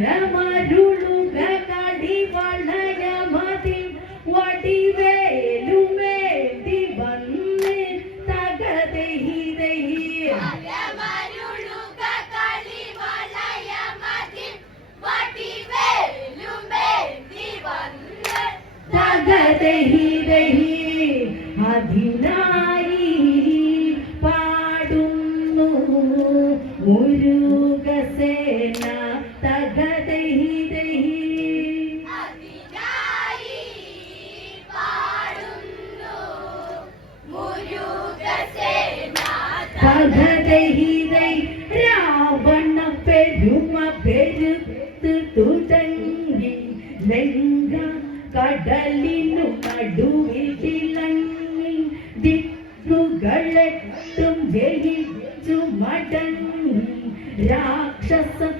Amen. രാക്ഷസ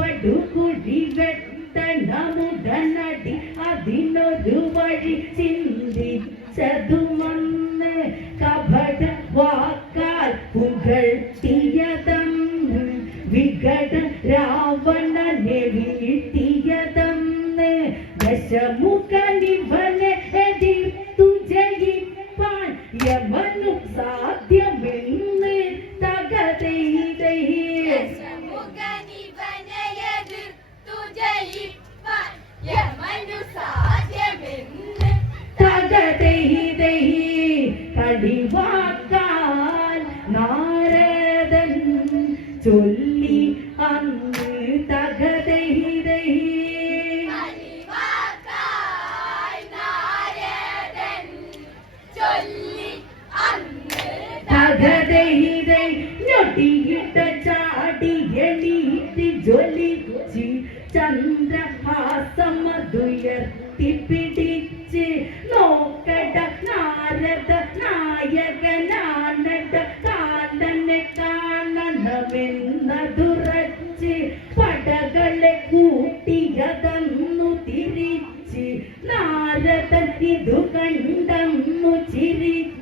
ജ്വലിച്ച് ചന്ദ്രഹാസമതുയർത്തി പിടിച്ച് നോക്കട നാരദ നായകനാണട കാലനെ കാണണമെന്നതുറച്ച് പടകളെ കൂട്ടിയതന്നു തിരിച്ച് നാരദ ഇതു കണ്ടന്നു ചിരിച്ച്.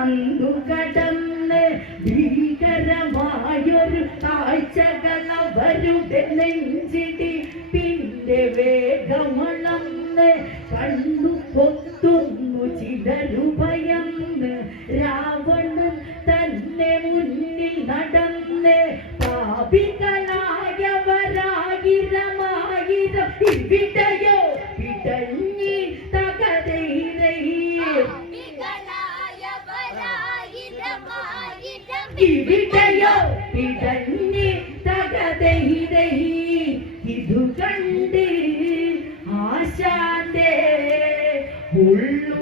അന്തുകടന്ന് ഭീകരമായൊരു കാഴ്ചകൾ അവരുടെ നെഞ്ചിടി. പിന്നെ വേഗമളന്ന് കണ്ണു പൊത്തുന്നു ചിലരുപയ ruído.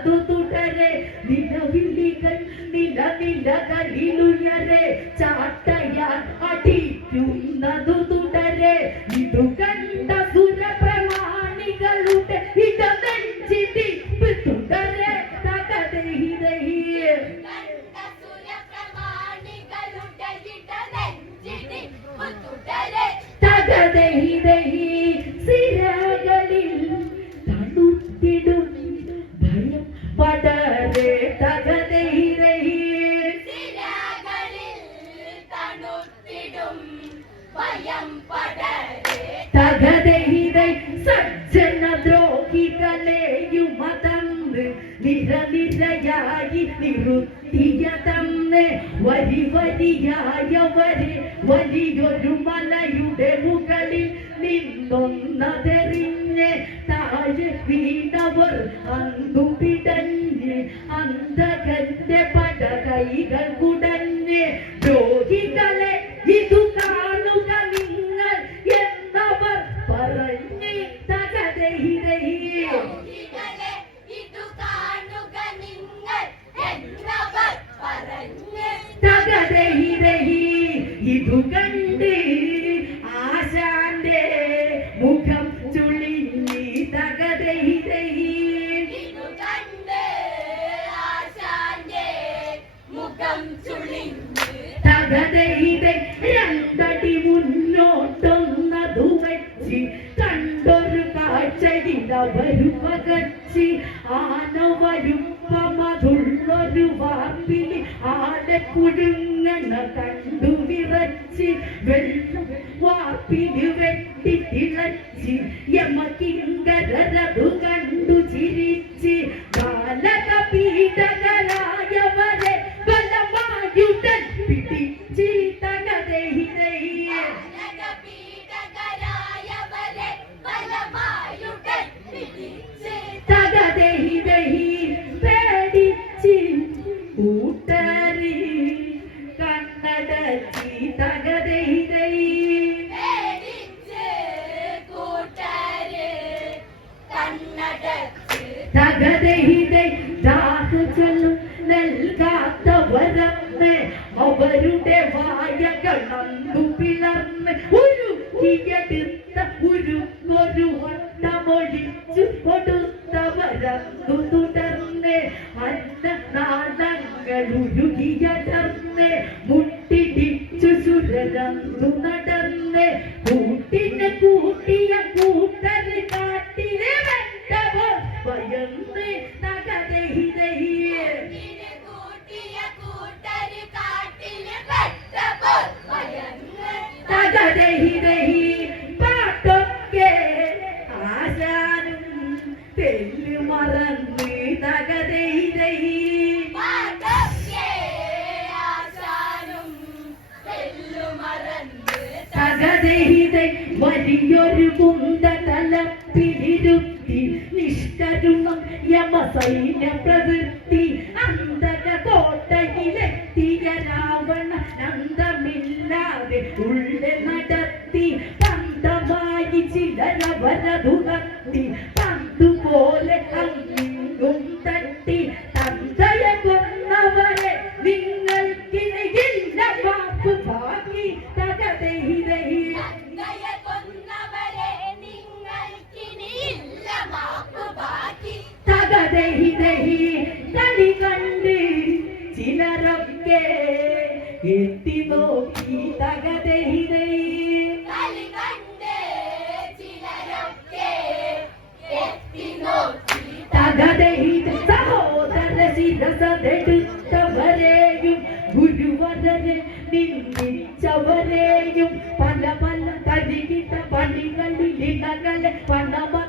കാത്തു തുടരെ ദിനവിളികൾ നില നിലകളിലുയരെ ചാട്ടയാൻ അടി ವದಿಯಯವರು വലിയൊരു മലയുടെ മുകളിൽ നിന്നൊന്നതെറിഞ്ഞ് താഴെ വീണവർ അന്തു പിടഞ്ഞ് അന്ത കഥതയിതെ കണ്ടു വിറച്ചി വെള്ളം കണ്ടു ചിരിച്ച് ബാലക പീഠക തകതഹിതൈ ദാഹജലം നൽകാത്തവരന്ന് അവരുടെ വായകളു പിളർന്ന് ഒരു കിയടുത്ത ഒരു ഒരു വട്ടമൊഴിച്ചു കൊടുത്തവരന്നു നിഷ്കരുണം യമസൈന്യ പ്രവൃത്തി കളി കണ്ട് ചിലരൊക്കെ എത്തി നോക്കി നോക്കി തകതൈത സഹോദര ശിരസതെടുത്തവരെയും ഗുരുവരരെ നിന്ദിച്ചവരെയും പല പല തരികിട്ട പണികളിൽ ഇണകളെ പണമതിനായി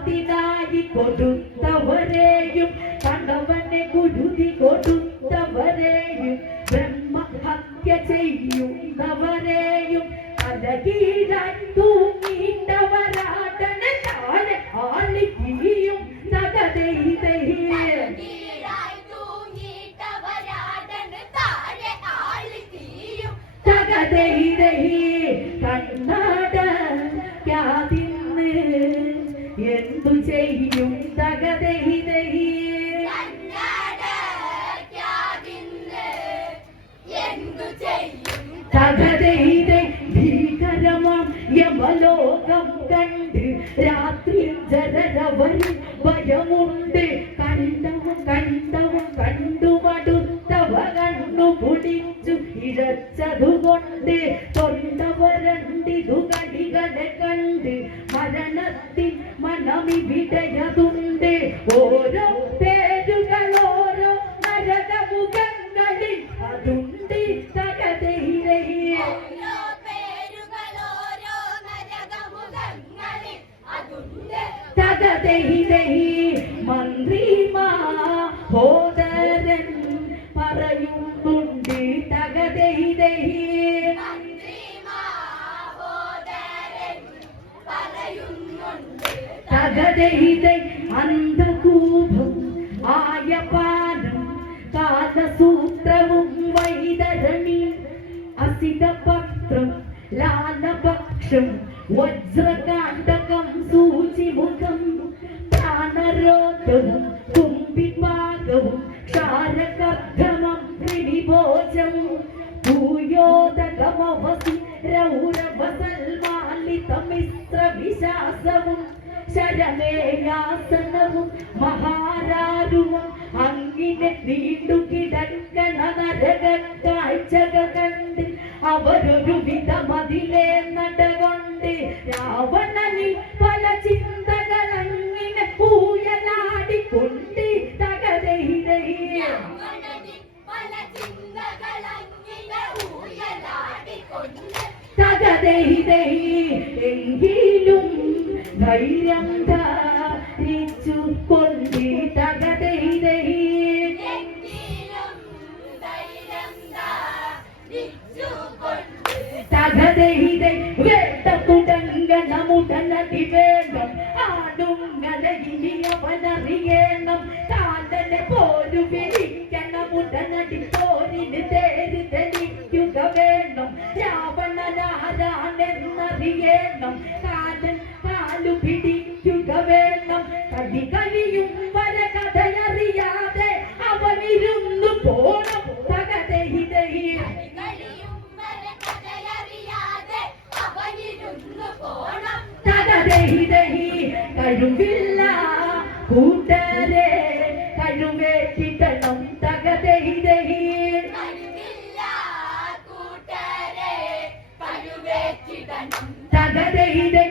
ജരരവരിൽ ഭയമുണ്ട്. കണ്ടവൻ കണ്ടവൻ കണ്ടു മടുത്തവ കണ്ണു കുടിച്ചു ഇഴച്ചതുകൊണ്ട്. മരണത്തിൻ മനമിവിടയതുണ്ട് அகதைதை அந்த கூபும் ஆயபானம் கால சூத்திரமும் வைதரணி அசித பக்திரம் லால பக்ஷம் வஜ்ரகாண்டகம் சூச்சி முகம் பிராணரோதமும் கும்பிபாகவும் క్షారకర్ధమం ప్రివిభోజం భూయోదగమవసు రౌరవసల్మాలితమిశ్ర విశాసము ശരമേയാസനവും മഹാരാരുവും അങ്ങിനെ നീണ്ടു കിടക്കണ നരക കാഴ്ചക കണ്ട് അവരൊരു വിധമതിലേ നടകൊണ്ട് രാവണനിൽ പല എങ്കിലും ധൈര്യം ധാരിച്ചു കൊണ്ട് തകതൈതൈ തുടങ്ങണമുടനടി വേണം അവനറിയണം. കാലനെ പോരു വിളിക്കണമുടനടി പോരിന് തേര് തെളിക്കുക വേണം. രാവണനാരാണെന്നറിയണം കാലൻ കാലു പിടിക്കുക വേണം. കടി കഴിയും വര കഥയറിയാതെ അവനിരുന്നു പോണം. തകതൈതൈ കഴിവില്ല തകതൈതൈ